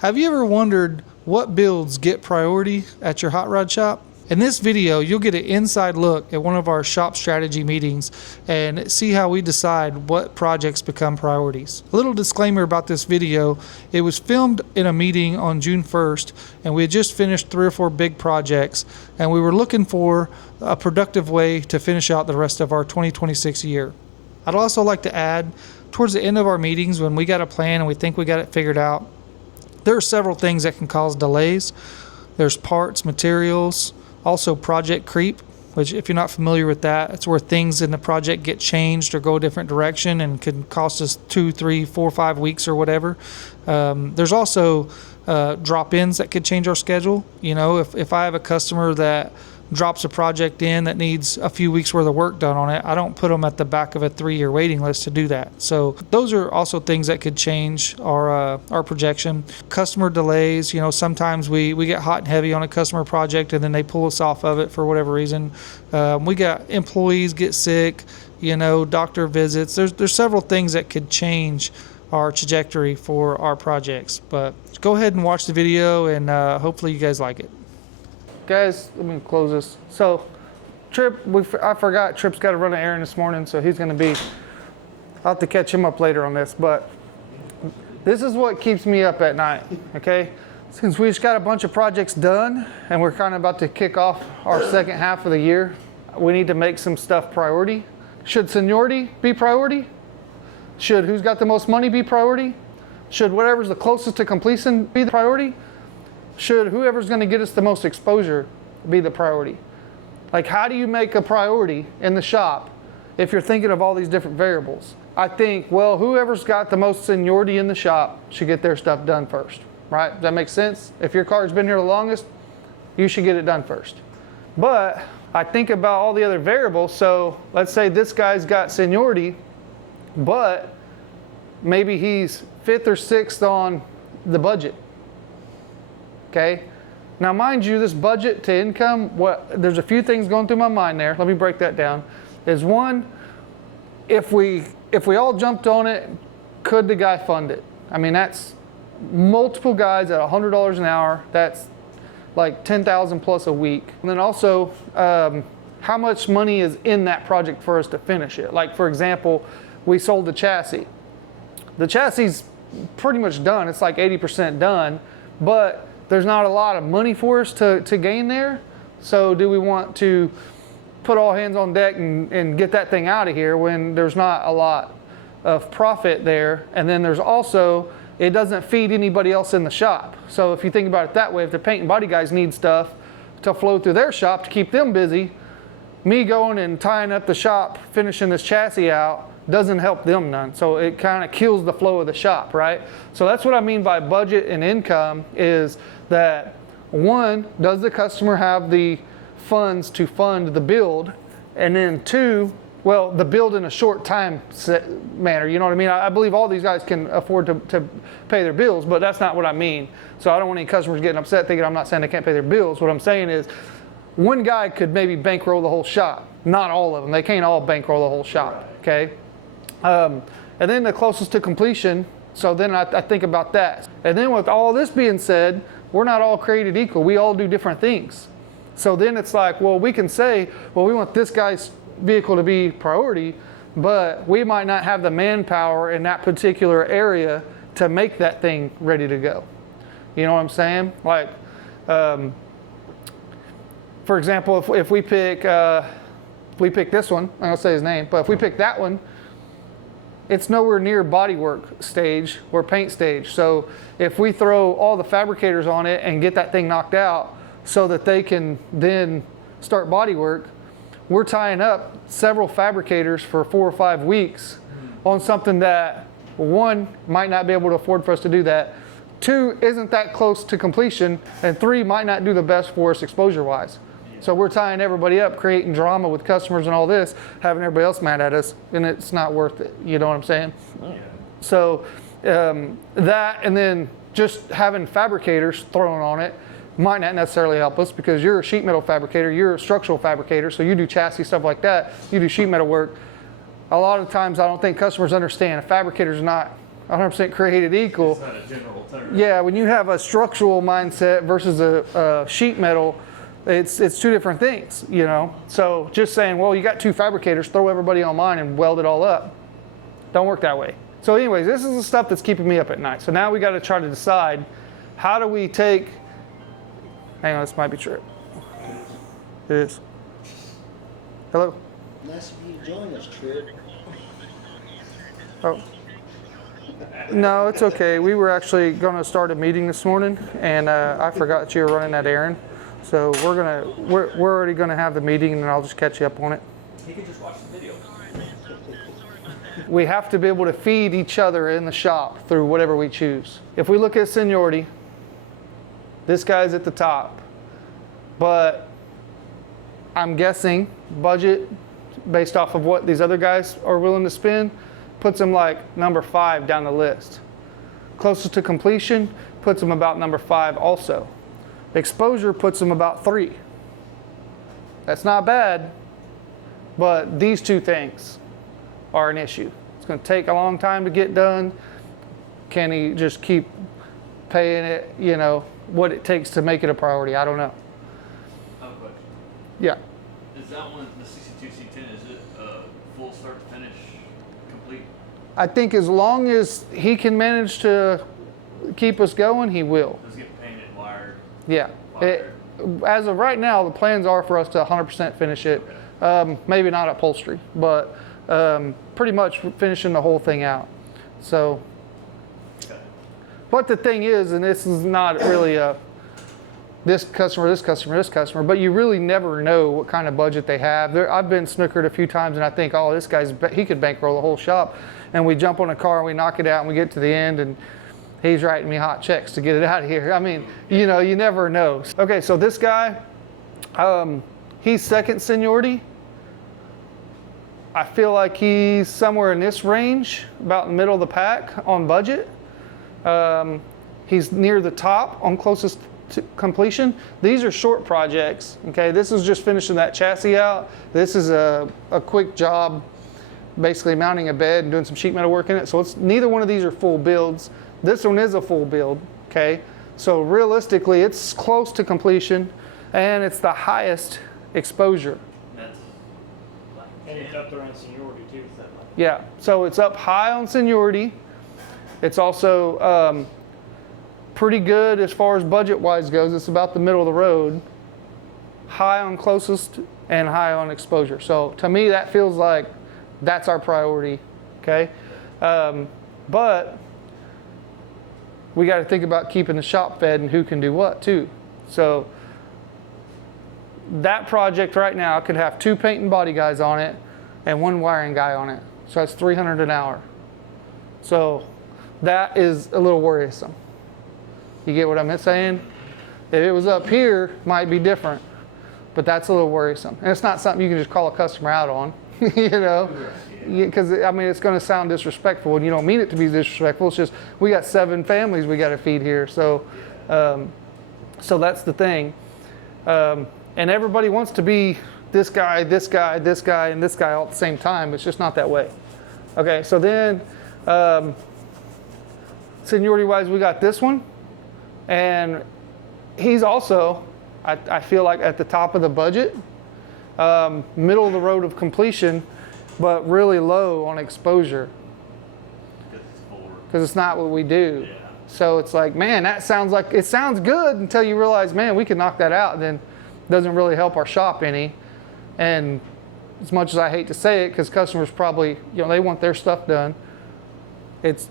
Have you ever wondered what builds get priority at your hot rod shop? In this video, you'll get an inside look at one of our shop strategy meetings and see how we decide what projects become priorities. A little disclaimer about this video, it was filmed in a meeting on June 1st and we had just finished 3 or 4 big projects and we were looking for a productive way to finish out the rest of our 2026 year. I'd also like to add, towards the end of our meetings when we got a plan and we think we got it figured out, there are several things that can cause delays. There's parts, materials, also project creep, which if you're not familiar with that, it's where things in the project get changed or go a different direction and can cost us 2, 3, 4, 5 weeks or whatever. There's also drop-ins that could change our schedule. You know, if I have a customer that drops a project in that needs a few weeks worth of work done on it, I don't put them at the back of a 3-year waiting list to do that. So those are also things that could change our projection. Customer delays, you know, sometimes we get hot and heavy on a customer project and then they pull us off of it for whatever reason. We got employees get sick, you know, doctor visits. There's several things that could change our trajectory for our projects. But go ahead and watch the video and hopefully you guys like it. Guys, let me close this. So, Trip, I forgot Trip's got to run an errand this morning, so he's going to be, I'll have to catch him up later on this, but this is what keeps me up at night, okay? Since we just got a bunch of projects done, and we're kind of about to kick off our second half of the year, we need to make some stuff priority. Should seniority be priority? Should who's got the most money be priority? Should whatever's the closest to completion be the priority? Should whoever's going to get us the most exposure be the priority? Like, how do you make a priority in the shop if you're thinking of all these different variables? I think, well, whoever's got the most seniority in the shop should get their stuff done first, right? Does that make sense? If your car's been here the longest, you should get it done first. But I think about all the other variables. So let's say this guy's got seniority, but maybe he's 5th or 6th on the budget. Okay. Now, mind you, this budget to income, there's a few things going through my mind there. Let me break that down. Is one, if we all jumped on it, could the guy fund it? I mean, that's multiple guys at $100 an hour. That's like $10,000 plus a week. And then also, how much money is in that project for us to finish it? Like, for example, we sold the chassis. The chassis is pretty much done. It's like 80% done, but there's not a lot of money for us to gain there. So do we want to put all hands on deck and get that thing out of here when there's not a lot of profit there? And then there's also, it doesn't feed anybody else in the shop. So if you think about it that way, if the paint and body guys need stuff to flow through their shop to keep them busy, me going and tying up the shop, finishing this chassis out, doesn't help them none. So it kind of kills the flow of the shop, right? So that's what I mean by budget and income, is that one, does the customer have the funds to fund the build? And then two, well, the build in a short time manner, you know what I mean? I believe all these guys can afford to pay their bills, but that's not what I mean. So I don't want any customers getting upset thinking I'm not saying they can't pay their bills. What I'm saying is one guy could maybe bankroll the whole shop. Not all of them. They can't all bankroll the whole shop, okay? And then the closest to completion, so then I think about that. And then with all this being said, we're not all created equal. We all do different things. So then it's like, well, we can say, well, we want this guy's vehicle to be priority, but we might not have the manpower in that particular area to make that thing ready to go. You know what I'm saying? Like, for example, if we pick this one, I don't say his name, but if we pick that one, it's nowhere near bodywork stage or paint stage. So if we throw all the fabricators on it and get that thing knocked out so that they can then start bodywork, we're tying up several fabricators for 4 or 5 weeks on something that, one, might not be able to afford for us to do that, 2, isn't that close to completion, and 3, might not do the best for us exposure-wise. So we're tying everybody up, creating drama with customers and all this, having everybody else mad at us, and it's not worth it. You know what I'm saying? Yeah. So that, and then just having fabricators thrown on it might not necessarily help us, because you're a sheet metal fabricator, you're a structural fabricator, so you do chassis, stuff like that, you do sheet metal work. A lot of times I don't think customers understand a fabricator's not 100% created equal. It's not a general term. Yeah, when you have a structural mindset versus a sheet metal, it's two different things, you know. So just saying, well, you got 2 fabricators, throw everybody on mine and weld it all up. Don't work that way. So anyways, this is the stuff that's keeping me up at night. So now we got to try to decide, how do we take, hang on, this might be true. It is. Hello? Nice of you to join us, Trip. Oh. No, it's okay. We were actually going to start a meeting this morning, and I forgot that you were running that errand. So we're already going to have the meeting, and then I'll just catch you up on it. You can just watch the video. We have to be able to feed each other in the shop through whatever we choose. If we look at seniority, this guy's at the top, but I'm guessing budget, based off of what these other guys are willing to spend, puts him like number 5 down the list. Closest to completion puts him about number 5 also. Exposure puts him about 3. That's not bad, but these 2 things are an issue. It's going to take a long time to get done. Can he just keep paying it, you know, what it takes to make it a priority? I don't know. I have a question. Yeah. Is that one, the 62C10, is it full start to finish complete? I think as long as he can manage to keep us going, he will. Does it get painted, wired? Yeah. Wired. As of right now, the plans are for us to 100% finish it. Maybe not upholstery, but pretty much finishing the whole thing out. So, Okay. but the thing is, and this is not really this customer, but you really never know what kind of budget they have. I've been snookered a few times, and I think, oh, this guy's, he could bankroll the whole shop. And we jump on a car and we knock it out and we get to the end and he's writing me hot checks to get it out of here. I mean, you know, you never know. Okay, so this guy, he's second seniority. I feel like he's somewhere in this range, about in the middle of the pack on budget. He's near the top on closest to completion. These are short projects, okay? This is just finishing that chassis out. This is a quick job, basically mounting a bed and doing some sheet metal work in it. So it's, neither one of these are full builds. This one is a full build, okay? So realistically, it's close to completion and it's the highest exposure. That's like And it's up there on seniority too. Is that like? Yeah, so it's up high on seniority. It's also pretty good as far as budget-wise goes. It's about the middle of the road. High on closest and high on exposure. So to me, that feels like that's our priority, okay? But we got to think about keeping the shop fed and who can do what too. So that project right now could have 2 paint and body guys on it and 1 wiring guy on it. So that's $300 an hour. So that is a little worrisome. You get what I'm saying? If it was up here, might be different, but that's a little worrisome. And it's not something you can just call a customer out on, you know? Because I mean, it's going to sound disrespectful, and you don't mean it to be disrespectful. It's just we got 7 families we got to feed here, so so that's the thing. And everybody wants to be this guy, this guy, this guy, and this guy all at the same time. It's just not that way. Okay, so then seniority-wise, we got this one, and he's also, I feel like, at the top of the budget, middle of the road of completion, but really low on exposure because it's not what we do. Yeah. So it's like, man, that sounds like, it sounds good until you realize, man, we can knock that out, and then it doesn't really help our shop any. And as much as I hate to say it, because customers probably, you know, they want their stuff done, it's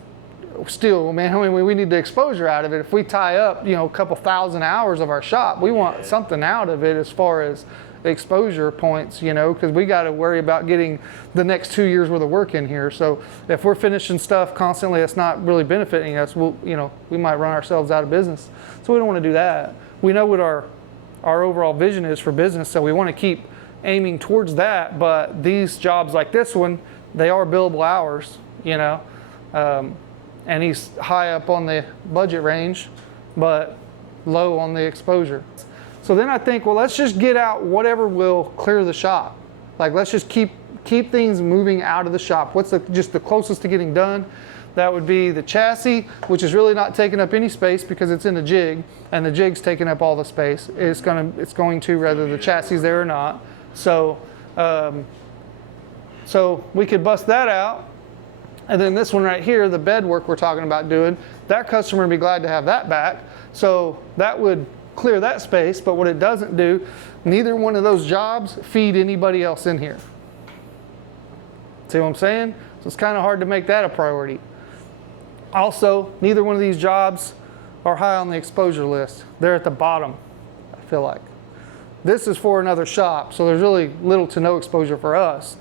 still, man, I mean, we need the exposure out of it. If we tie up, you know, a couple thousand hours of our shop, we want something out of it as far as exposure points, you know, because we got to worry about getting the next 2 years worth of work in here. So if we're finishing stuff constantly that's not really benefiting us, we'll, you know, we might run ourselves out of business. So we don't want to do that. We know what our overall vision is for business, so we want to keep aiming towards that. But these jobs like this one, they are billable hours, you know, and he's high up on the budget range, but low on the exposure. So then I think, well, let's just get out whatever will clear the shop. Like, let's just keep things moving out of the shop. What's just the closest to getting done? That would be the chassis, which is really not taking up any space because it's in a jig, and the jig's taking up all the space. It's going to whether the chassis is there or not. So, so we could bust that out. And then this one right here, the bed work we're talking about doing, that customer would be glad to have that back. So that would clear that space, but what it doesn't do, neither one of those jobs feed anybody else in here. See what I'm saying? So it's kind of hard to make that a priority. Also, neither one of these jobs are high on the exposure list. They're at the bottom, I feel like. This is for another shop, so there's really little to no exposure for us.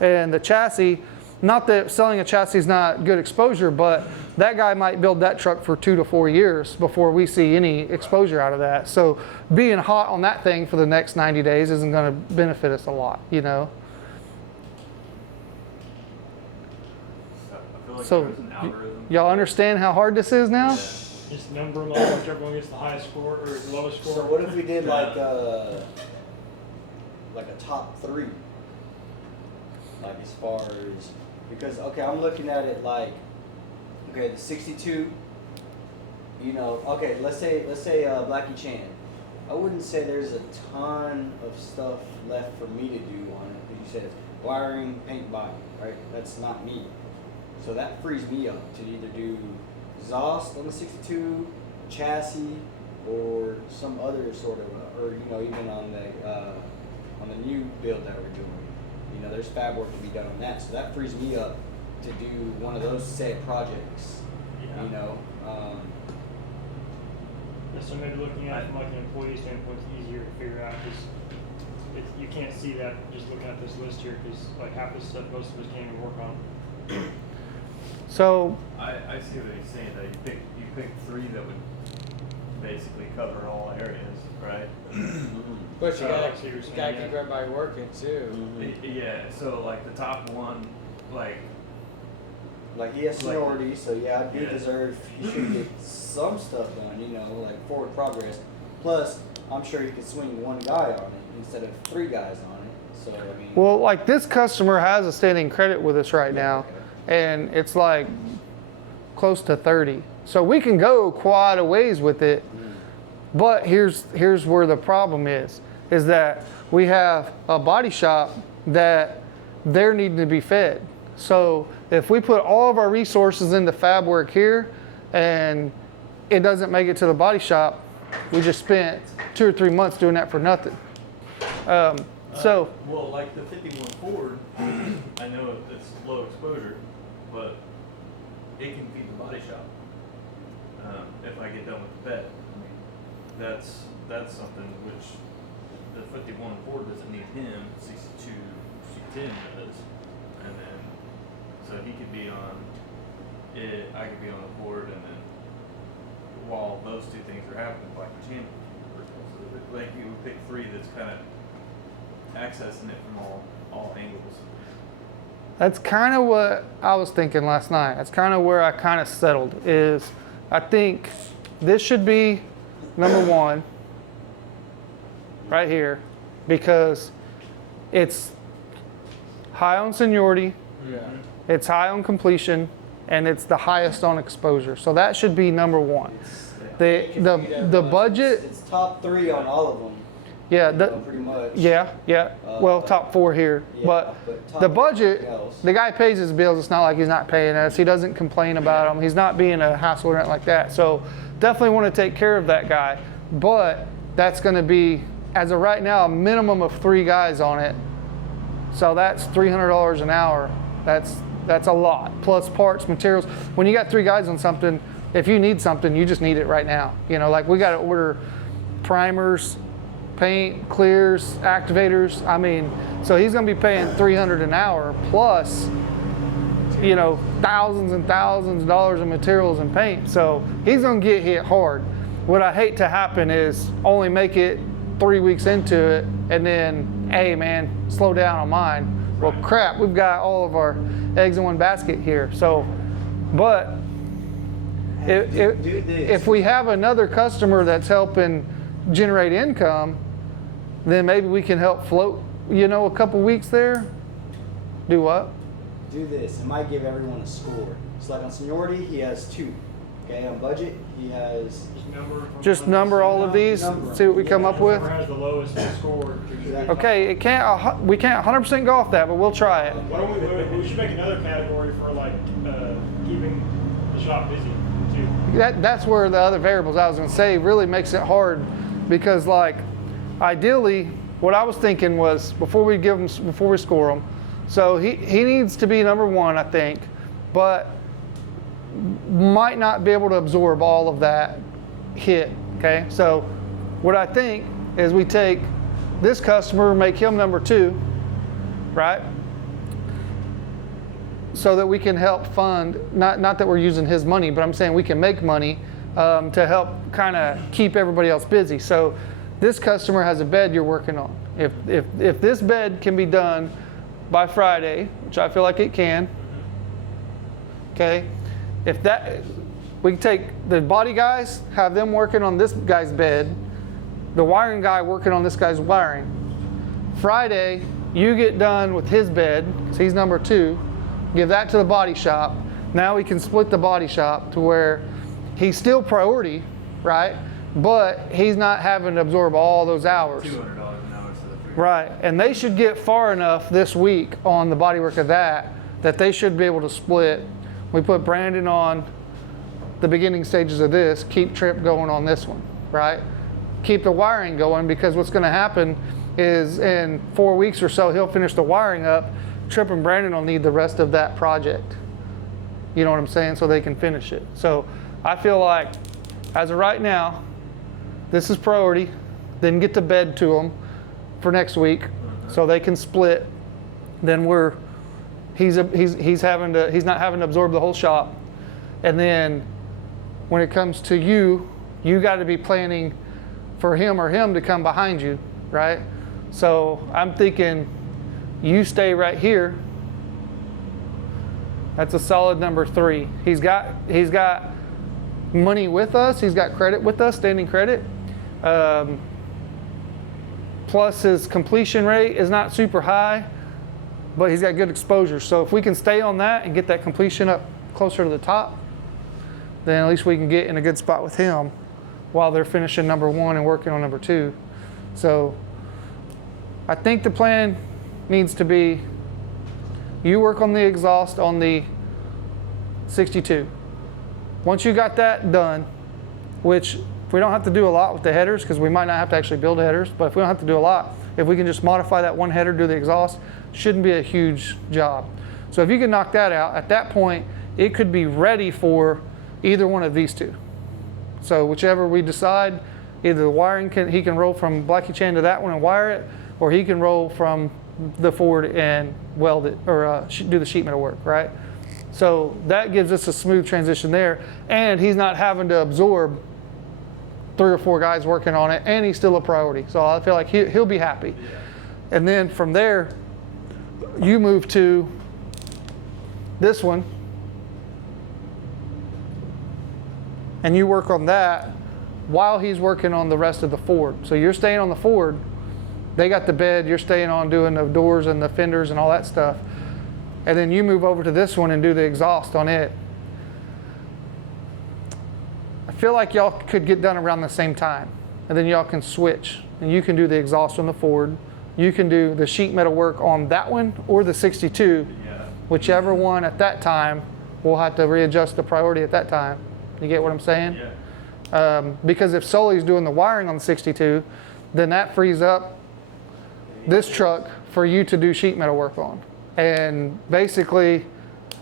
And the chassis, not that selling a chassis is not good exposure, but that guy might build that truck for 2 to 4 years before we see any exposure out of that. So being hot on that thing for the next 90 days isn't going to benefit us a lot, you know? I feel like So, there's an algorithm. Y'all understand how hard this is now? Just number them all, whichever one gets the highest score or the lowest score. So what if we did like a top 3? Like as far as, because okay, I'm looking at it like, okay, the 62, you know, okay, let's say Blackie Chan. I wouldn't say there's a ton of stuff left for me to do on it. Because you said it's wiring, paint, body, right? That's not me. So that frees me up to either do exhaust on the 62, chassis, or some other sort of, or you know, even on the new build that we're doing. You know, there's fab work to be done on that, so that frees me up to do one of those said projects. Yeah. You know, So maybe looking at it from like an employee standpoint, it's easier to figure out because you can't see that just looking at this list here because like half this stuff most of us can't even work on. So, I see what he's saying, that you pick 3 that would basically cover all areas, right? But So, you gotta, I see what you're you gotta saying, keep yeah. everybody working too. Yeah, so like the top one, like like he has seniority, so yeah, I do Yeah. deserve. He should get some stuff done. You know, like forward progress. Plus, I'm sure he could swing one guy on it instead of 3 guys on it. So I mean, well, like this customer has a standing credit with us right now, okay. and it's like close to 30. So we can go quite a ways with it, but here's where the problem is that we have a body shop that they're needing to be fed. So if we put all of our resources into fab work here and it doesn't make it to the body shop, we just spent 2 or 3 months doing that for nothing. So well, like the 51 Ford, I know it's low exposure, but it can feed the body shop. If I get done with the bed, I mean, that's something which the 51 Ford doesn't need him. 62 C10 does, and then so he could be on it. I could be on the Ford, and then while those 2 things are happening, like the channel, so like you would pick 3 that's kind of accessing it from all angles. that's kind of what I was thinking last night. That's kind of where I kind of settled is I think this should be number 1 right here because it's high on seniority, Yeah. it's high on completion, and it's the highest on exposure. So that should be number 1. The budget, It's top 3 on all of them. yeah, You know, pretty much. yeah. Well, top 4 here, Yeah, but top the budget, everything else. the guy pays his bills. It's not like he's not paying us. He doesn't complain about them. He's not being a hassle or anything like that. So definitely want to take care of that guy. But that's going to be, as of right now, a minimum of 3 guys on it. So that's $300 an hour. That's a lot. Plus parts, materials. When you got 3 guys on something, if you need something, you just need it right now. You know, like we got to order primers, paint, clears, activators. I mean, so he's going to be paying $300 an hour plus, you know, thousands and thousands of dollars of materials and paint. So he's going to get hit hard. What I hate to happen is only make it 3 weeks into it and then, hey man, slow down on mine. Well, crap, we've got all of our eggs in one basket here. So, but if we have another customer that's helping generate income, then maybe we can help float, you know, a couple weeks there. Do what? Do this. It might give everyone a score. So like on seniority, he has 2. Okay, on budget, he has. Just number all of these, see what we come up with. Whoever has the lowest score. Exactly. Okay, we can't 100% go off that, but we'll try it. Why don't we should make another category for like keeping the shop busy too. That's where the other variables I was going to say really makes it hard, because like ideally what I was thinking was before we score him, so he needs to be number 1, I think, but might not be able to absorb all of that hit. Okay, so what I think is we take this customer, make him number 2, right? So that we can help fund, not that we're using his money, but I'm saying we can make money to help kind of keep everybody else busy. So this customer has a bed you're working on. If this bed can be done by Friday, which I feel like it can, okay, if that, we can take the body guys, have them working on this guy's bed, the wiring guy working on this guy's wiring. Friday, you get done with his bed, because he's number 2, give that to the body shop. Now we can split the body shop to where he's still priority, right? But he's not having to absorb all those hours. $200 an hour instead of $300. Right, and they should get far enough this week on the bodywork of that they should be able to split. We put Brandon on the beginning stages of this, keep Trip going on this one, right? Keep the wiring going, because what's going to happen is in 4 weeks or so, he'll finish the wiring up. Trip and Brandon will need the rest of that project. You know what I'm saying? So they can finish it. So I feel like, as of right now, this is priority. Then get the bed to them for next week, so they can split. Then he's not having to absorb the whole shop. And then when it comes to you got to be planning for him to come behind you, right? So I'm thinking you stay right here. That's a solid number 3. He's got money with us. He's got credit with us, standing credit. Plus his completion rate is not super high, but he's got good exposure. So if we can stay on that and get that completion up closer to the top, then at least we can get in a good spot with him while they're finishing number 1 and working on number 2. So I think the plan needs to be you work on the exhaust on the 62. Once you got that done, which we don't have to do a lot with the headers, because we might not have to actually build headers, but if we don't have to do a lot, if we can just modify that one header, do the exhaust, shouldn't be a huge job. So if you can knock that out, at that point, it could be ready for either one of these 2. So whichever we decide, either the wiring he can roll from Blackie Chan to that one and wire it, or he can roll from the Ford and weld it, or do the sheet metal work, right? So that gives us a smooth transition there, and he's not having to absorb 3 or 4 guys working on it, and he's still a priority. So I feel like he'll be happy. Yeah. And then from there, you move to this one, and you work on that while he's working on the rest of the Ford. So you're staying on the Ford, they got the bed, you're staying on doing the doors and the fenders and all that stuff. And then you move over to this one and do the exhaust on it. I feel like y'all could get done around the same time, and then y'all can switch, and you can do the exhaust on the Ford. You can do the sheet metal work on that one or the 62, Yeah. whichever one at that time. We'll have to readjust the priority at that time. You get what I'm saying? Yeah. Because if Sully's doing the wiring on the 62, then that frees up this truck for you to do sheet metal work on. And basically,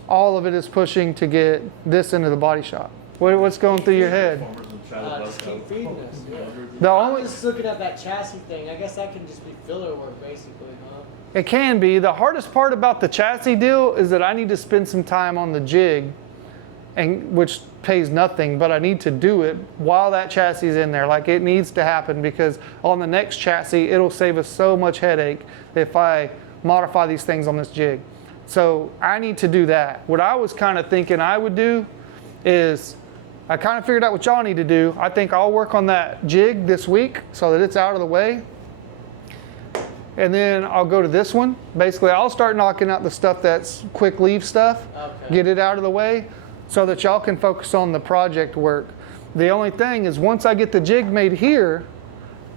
all of it is pushing to get this into the body shop. What's going through your head? Farmers and child Just love keep feeding us. Yeah. The I'm only, just looking at that chassis thing. I guess that can just be filler work, basically, huh? it can be. The hardest part about the chassis deal is that I need to spend some time on the jig, and which pays nothing, but I need to do it while that chassis is in there. Like, it needs to happen, because on the next chassis, it'll save us so much headache if I modify these things on this jig. So I need to do that. What I was kind of thinking I would do is, I kind of figured out what y'all need to do. I think I'll work on that jig this week so that it's out of the way. And then I'll go to this one. Basically, I'll start knocking out the stuff that's quick leave stuff, Okay. get it out of the way. so that y'all can focus on the project work. The only thing is once I get the jig made here,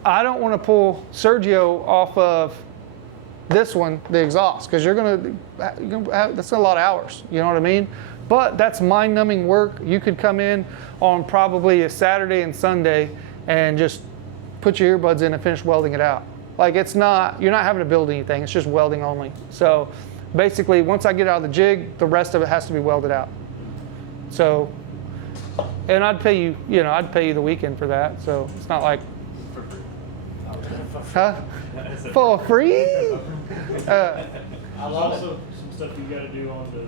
I don't want to pull Sergio off of this one, the exhaust, because you're gonna have, that's a lot of hours, you know what I mean? But that's mind-numbing work. You could come in on probably a Saturday and Sunday and just put your earbuds in and finish welding it out. Like it's not, you're not having to build anything, it's just welding only. So basically once I get out of the jig, the rest of it has to be welded out. So, and I'd pay you, you know, I'd pay you the weekend for that. So it's not like, For free. huh? For free? There's also some stuff you gotta do on the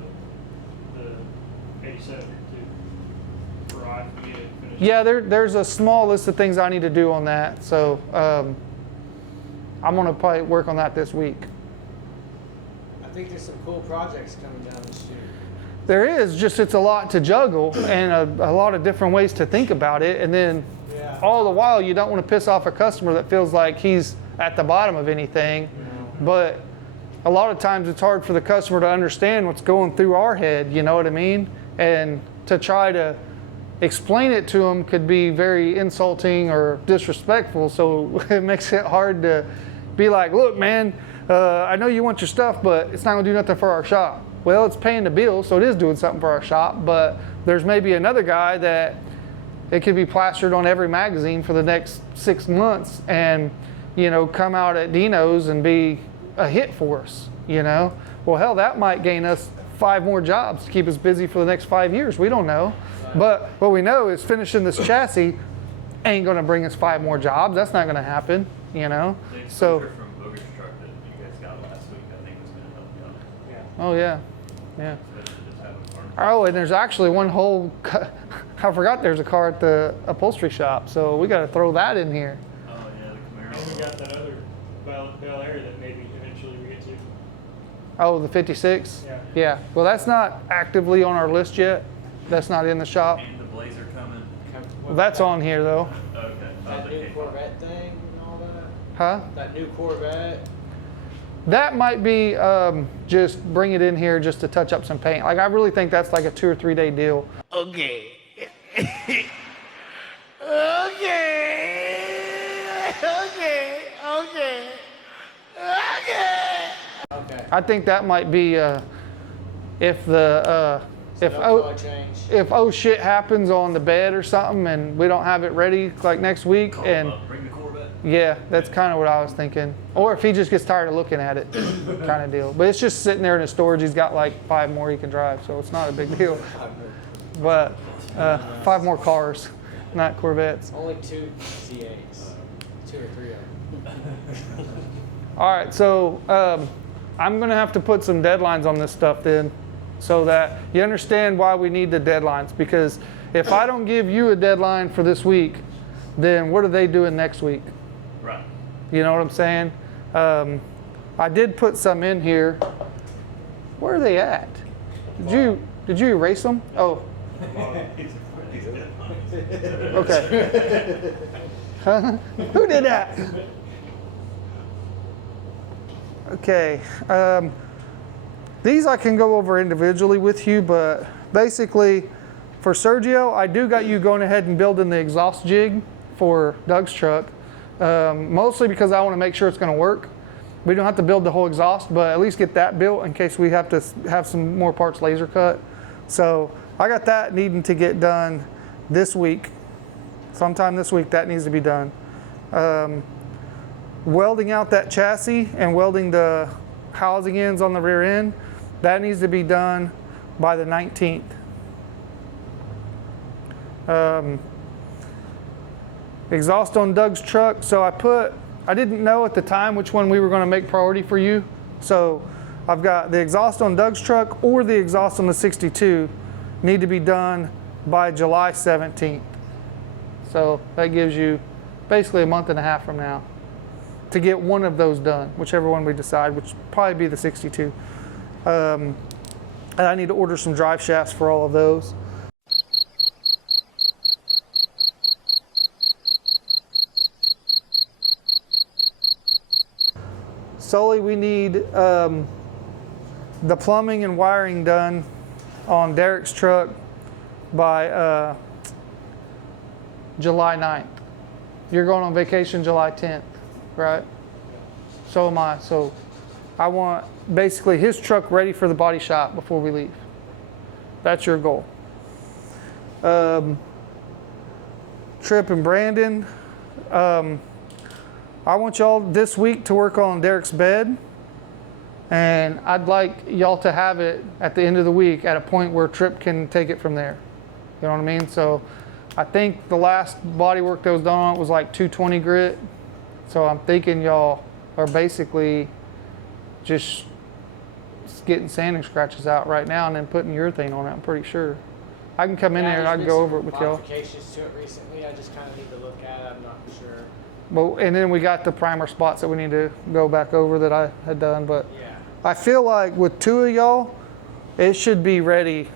87 too. For I for me to finish. Yeah, there's a small list of things I need to do on that. So I'm gonna probably work on that this week. I think there's some cool projects coming down this year. There is, just it's a lot to juggle and a lot of different ways to think about it. And then Yeah. all the while, you don't want to piss off a customer that feels like he's at the bottom of anything. But a lot of times it's hard for the customer to understand what's going through our head, you know what I mean? And to try to explain it to them could be very insulting or disrespectful. So it makes it hard to be like, look, man, I know you want your stuff, but it's not gonna do nothing for our shop. Well, it's paying the bill, so it is doing something for our shop, but there's maybe another guy that it could be plastered on every magazine for the next 6 months and, you know, come out at Dino's and be a hit for us, you know? Well, hell, that might gain us 5 more jobs to keep us busy for the next 5 years. We don't know. But what we know is finishing this chassis ain't gonna bring us 5 more jobs. That's not gonna happen, you know? The So, exposure from Boger's truck that you guys got last week, I think was gonna help you out. Yeah. oh yeah, yeah. Especially just having farm. Oh, and there's actually one whole, I forgot there's a car at the upholstery shop, so we gotta throw that in here. Oh yeah, the And we Camaro. got that other Bel Air that maybe eventually we get to. Oh, the 56? Yeah. Yeah, well, that's not actively on our list yet. That's not in the shop. And the Blazer coming. Well, that's on here though. Okay. That the new K-pop. Corvette thing and all that. Huh? That new Corvette. That might be just bring it in here just to touch up some paint. Like I really think that's like a 2 or 3 day deal. Okay. Okay. Okay. Okay. Okay. Okay. I think that might be if the if No oh, color change. if oh shit happens on the bed or something and we don't have it ready like next week Call and him up, bring the Corvette. yeah, that's kind of what I was thinking. Or if he just gets tired of looking at it, kind of deal. But it's just sitting there in his storage. He's got like 5 more he can drive, so it's not a big deal. But 5 more cars, not Corvettes. Only 2 C8s. 2 or 3 of them. All right, so I'm gonna have to put some deadlines on this stuff then, so that you understand why we need the deadlines. Because if I don't give you a deadline for this week, then what are they doing next week? Right. You know what I'm saying? I did put some in here. Where are they at? Did you erase them? Oh, okay. Huh? Who did that? Okay. These I can go over individually with you, but basically for Sergio, I do got you going ahead and building the exhaust jig for Doug's truck, mostly because I want to make sure it's going to work. We don't have to build the whole exhaust, but at least get that built in case we have to have some more parts laser cut. So I got that needing to get done this week. Sometime this week that needs to be done. Welding out that chassis and welding the housing ends on the rear end, that needs to be done by the 19th. Exhaust on Doug's truck. So I didn't know at the time which one we were going to make priority for you. So I've got the exhaust on Doug's truck or the exhaust on the 62 need to be done by July 17th. So that gives you basically a month and a half from now to get one of those done, whichever one we decide, which will probably be the 62. And I need to order some drive shafts for all of those. Sully, we need the plumbing and wiring done on Derek's truck by July 9th. You're going on vacation July 10th, right? So am I. So I want basically his truck ready for the body shop before we leave. That's your goal. Trip and Brandon, I want y'all this week to work on Derek's bed, and I'd like y'all to have it at the end of the week at a point where Trip can take it from there. You know what I mean? So I think the last body work that was done on it was like 220 grit. So I'm thinking y'all are basically just getting sanding scratches out right now and then putting urethane on it, I'm pretty sure. I can come in there and I can go over it with y'all. Modifications to it recently. I just kind of need to look at it. I'm not sure. But, and then we got the primer spots that we need to go back over that I had done. But Yeah. I feel like with two of y'all, it should be ready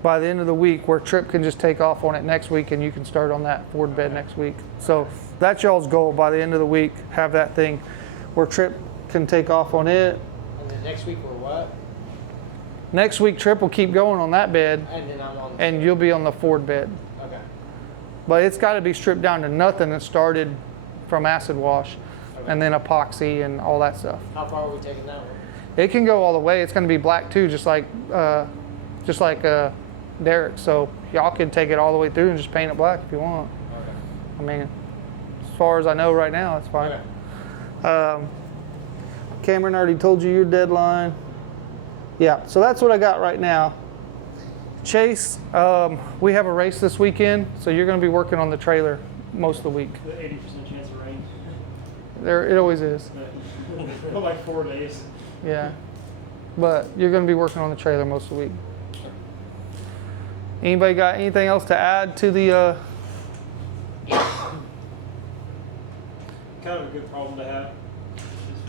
by the end of the week where Trip can just take off on it next week and you can start on that Ford bed next week. So that's y'all's goal by the end of the week, have that thing where Trip can take off on it. And then next week we're what? Next week, Trip will keep going on that bed And then I'm on the and you'll be on the Ford bed. Okay. But it's got to be stripped down to nothing and started from acid wash Okay. and then epoxy and all that stuff. How far are we taking that one? It can go all the way. It's going to be black too, just like Derek. So y'all can take it all the way through and just paint it black if you want. Okay. I mean, as far as I know right now, it's fine. Okay. Cameron already told you your deadline. Yeah, so that's what I got right now. Chase, we have a race this weekend, so you're going to be working on the trailer most of the week. The 80% chance of rain. It always is. For like 4 days. Yeah, but you're going to be working on the trailer most of the week. Anybody got anything else to add to the? Kind of a good problem to have.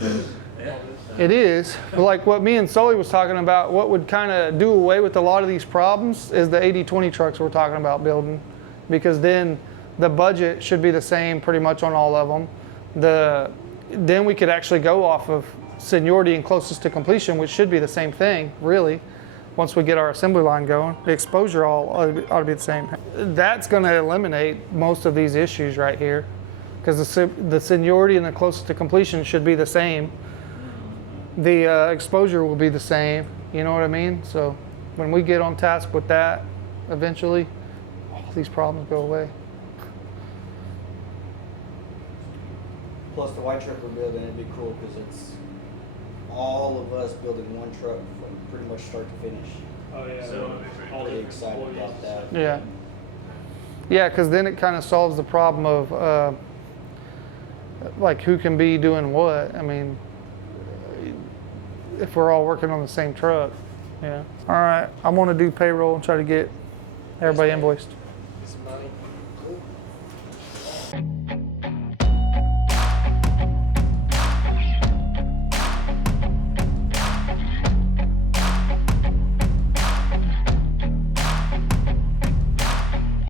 As far as all this. It is, but like what me and Sully was talking about, what would kind of do away with a lot of these problems is the 80-20 trucks we're talking about building, because then the budget should be the same pretty much on all of them. Then we could actually go off of seniority and closest to completion, which should be the same thing, really. Once we get our assembly line going, the exposure all ought to be the same. That's going to eliminate most of these issues right here, because the seniority and the closest to completion should be the same. The exposure will be the same, you know what I mean? So when we get on task with that, eventually, all these problems go away. Plus the white truck we're building, it'd be cool because it's all of us building one truck from pretty much start to finish. Oh yeah. So, all Pretty the excited employees about and that. stuff. Yeah. Yeah, because then it kind of solves the problem of like who can be doing what. I mean, if we're all working on the same truck. Yeah. All right, I'm going to do payroll and try to get everybody invoiced. Get some money.